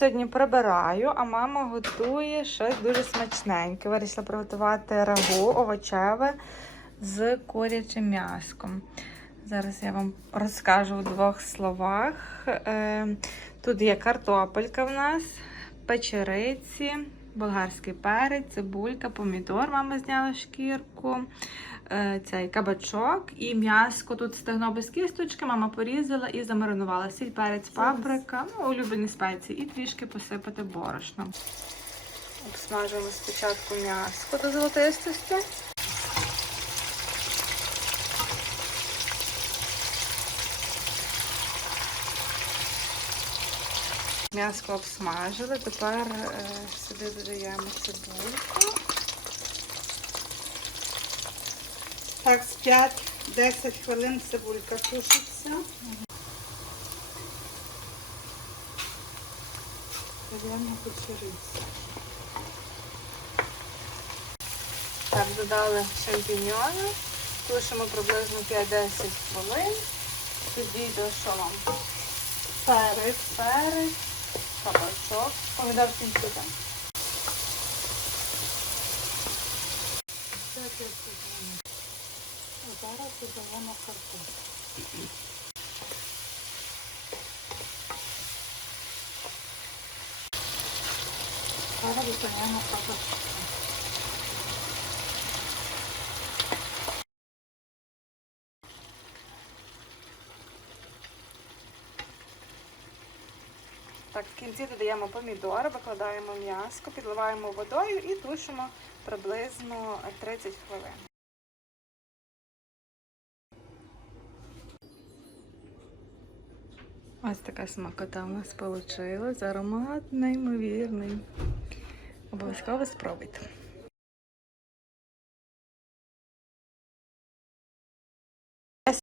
Сьогодні прибираю, а мама готує щось дуже смачненьке. Вирішила приготувати рагу овочеве з курячим м'яском. Зараз я вам розкажу в двох словах. Е, Тут є картопелька в нас, печериці, болгарський перець, цибулька, помідор. Мама зняла шкірку, е, цей кабачок і м'яско. Тут стегно без кісточки, мама порізала і замаринувала. Сіль, перець, паприка, ну, улюблені спеції і трішки посипати борошном. Обсмажуємо спочатку м'яско до золотистості. М'яско обсмажили, тепер е, сюди додаємо цибульку. Так, з 5-10 хвилин цибулька тушиться. Даємо печерицю. Так, додали шампіньони, тушимо приблизно 5-10 хвилин. Тоді до вам? Перець. Перець, кабачок, помідор в кінці там. Це теж додаємо. А Зараз додаємо картоплю. Зараз додаємо кабачки. Так, в кінці додаємо помідори, викладаємо м'яско, підливаємо водою і тушимо приблизно 30 хвилин. Ось така смакота у нас вийшла. Аромат неймовірний. Обов'язково спробуйте.